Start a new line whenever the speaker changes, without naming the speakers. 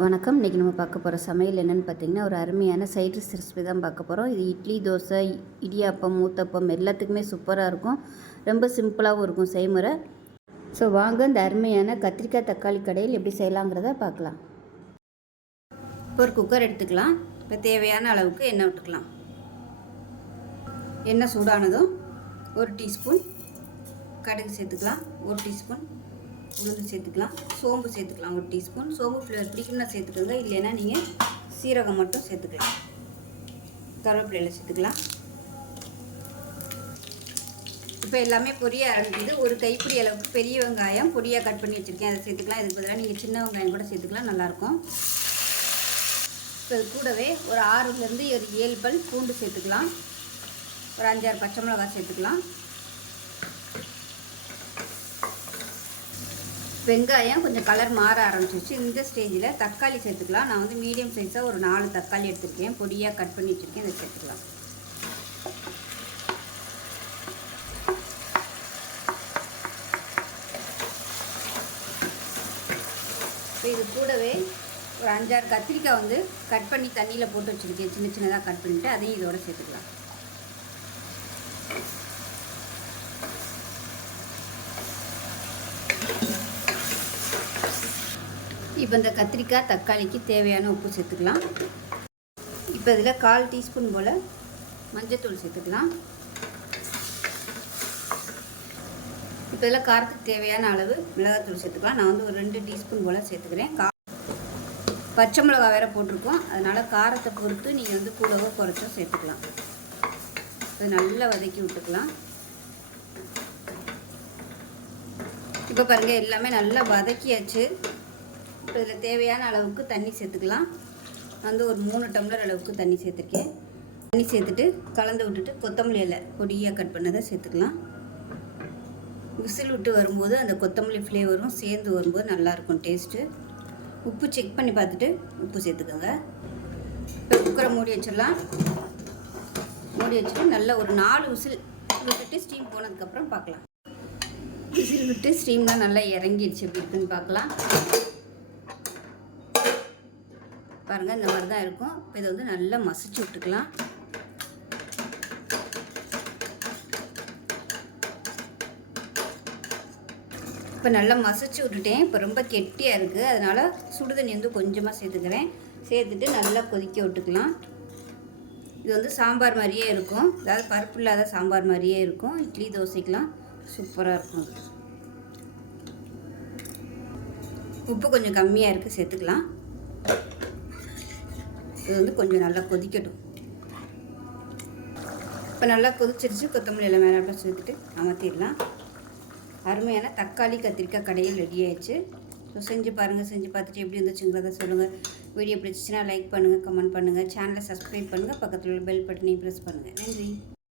வணக்கம். இன்றைக்கி நம்ம பார்க்க போகிற சமையல் என்னென்னு பார்த்தீங்கன்னா ஒரு அருமையான சைடிஷ் ரெசிபி தான் பார்க்க போகிறோம் இது இட்லி தோசை இடியாப்பம் ஊத்தப்பம் எல்லாத்துக்குமே சூப்பராக இருக்கும். ரொம்ப சிம்பிளாகவும் இருக்கும் செய்முறை. ஸோ வாங்க இந்த அருமையான கத்திரிக்காய் தக்காளி கடையில் எப்படி செய்யலாங்கிறத பார்க்கலாம். இப்போ ஒரு குக்கர் எடுத்துக்கலாம். இப்போ தேவையான அளவுக்கு எண்ணெய் விட்டுக்கலாம். எண்ணெய் சூடானதும் ஒரு டீஸ்பூன் கடுகு சேர்த்துக்கலாம். ஒரு டீஸ்பூன் உளுந்து சேர்த்துக்கலாம். சோம்பு சேர்த்துக்கலாம் ஒரு டீஸ்பூன். சோம்பு ஃப்ளேவர் பிடிக்குன்னா சேர்த்துக்கோங்க. இல்லைன்னா நீங்கள் சீரகம் மட்டும் சேர்த்துக்கலாம். கருவேப்பிலையில் சேர்த்துக்கலாம். இப்போ எல்லாமே பொரிய ஆரம்பிக்குது. ஒரு கைப்பிடி அளவுக்கு பெரிய வெங்காயம் பொடியாக கட் பண்ணி வச்சுருக்கேன். அதை சேர்த்துக்கலாம். இதுக்கு பதிலாக நீங்கள் சின்ன வெங்காயம் கூட சேர்த்துக்கலாம். நல்லாயிருக்கும். இப்போ இது கூடவே ஒரு ஆறுலேருந்து ஒரு ஏழு பல் பூண்டு சேர்த்துக்கலாம். ஒரு அஞ்சாறு பச்சை மிளகாய் சேர்த்துக்கலாம். வெங்காயம் கொஞ்சம் கலர் மாற ஆரம்பிச்சிச்சு இந்த ஸ்டேஜில் தக்காளி சேர்த்துக்கலாம். நான் வந்து மீடியம் சைஸாக ஒரு நாலு தக்காளி எடுத்துருக்கேன். பொடியாக கட் பண்ணி வச்சுருக்கேன். இதை சேர்த்துக்கலாம். இப்போ இது கூடவே ஒரு அஞ்சாறு கத்திரிக்காய் வந்து கட் பண்ணி தண்ணியில் போட்டு வச்சுருக்கேன். சின்ன சின்னதாக கட் பண்ணிவிட்டு அதையும் இதோட சேர்த்துக்கலாம். இப்போ இந்த கத்திரிக்காய் தக்காளிக்கு தேவையான உப்பு சேர்த்துக்கலாம். இப்போ இதில் கால் டீஸ்பூன் போல் மஞ்சத்தூள் சேர்த்துக்கலாம். இப்போ இதில் காரத்துக்கு தேவையான அளவு மிளகாத்தூள் சேர்த்துக்கலாம். நான் வந்து ஒரு ரெண்டு டீஸ்பூன் போல் சேர்த்துக்கிறேன். கா பச்சை மிளகா வேறு போட்டிருக்கோம். அதனால் காரத்தை பொறுத்து நீங்கள் வந்து கூடவோ குறைச்சோ சேர்த்துக்கலாம். இது நல்லா வதக்கி விட்டுக்கலாம். இப்போ பாருங்கள் எல்லாமே நல்லா வதக்கியாச்சு. இப்போ இதில் தேவையான அளவுக்கு தண்ணி சேர்த்துக்கலாம். வந்து ஒரு மூணு டம்ளர் அளவுக்கு தண்ணி சேர்த்துருக்கேன். தண்ணி சேர்த்துட்டு கலந்து விட்டுட்டு கொத்தமல்லி இலை பொடியாக கட் பண்ணதை சேர்த்துக்கலாம். விசில் விட்டு வரும்போது அந்த கொத்தமல்லி ஃப்ளேவரும் சேர்ந்து வரும்போது நல்லாயிருக்கும் டேஸ்ட்டு உப்பு செக் பண்ணி பார்த்துட்டு உப்பு சேர்த்துக்கோங்க. இப்போ குக்கரை மூடி வச்சிடலாம். மூடி வச்சுட்டு நல்லா ஒரு நாலு விசில் விட்டுட்டு ஸ்டீம் போனதுக்கப்புறம் பார்க்கலாம். விசில் விட்டு ஸ்டீம்லாம் நல்லா இறங்கிடுச்சு. எப்படி இருக்குன்னு பார்க்கலாம். பாருங்கள் இந்த மாதிரி தான் இருக்கும். இப்போ இதை வந்து நல்லா மசிச்சு விட்டுக்கலாம். இப்போ நல்லா மசிச்சு விட்டுட்டேன். இப்போ ரொம்ப கெட்டியாக இருக்குது அதனால் சுடுதண்ணி வந்து கொஞ்சமாக சேர்த்துக்கிறேன். சேர்த்துட்டு நல்லா கொதிக்க விட்டுக்கலாம். இது வந்து சாம்பார் மாதிரியே இருக்கும். அதாவது பருப்பு இல்லாத சாம்பார் மாதிரியே இருக்கும். இட்லி தோசைக்கெலாம் சூப்பராக இருக்கும். உப்பு கொஞ்சம் கம்மியாக இருக்குது சேர்த்துக்கலாம். இது வந்து கொஞ்சம் நல்லா கொதிக்கட்டும். இப்போ நல்லா கொதிச்சிருச்சு. கொத்தமல்லி எல்லாம் மேலே சேர்த்துட்டு அமர்த்திடலாம் அருமையான தக்காளி கத்திரிக்காய் கடையில் ரெடி ஆயிடுச்சு. ஸோ செஞ்சு பாருங்கள் செஞ்சு பார்த்துட்டு எப்படி இருந்துச்சுங்கிறத சொல்லுங்கள் வீடியோ பிடிச்சிச்சின்னா லைக் பண்ணுங்கள் கமெண்ட் பண்ணுங்கள் சேனலை சப்ஸ்கிரைப் பண்ணுங்கள் பக்கத்தில் உள்ள பெல் பட்டனையும் ப்ரெஸ் பண்ணுங்கள் நன்றி.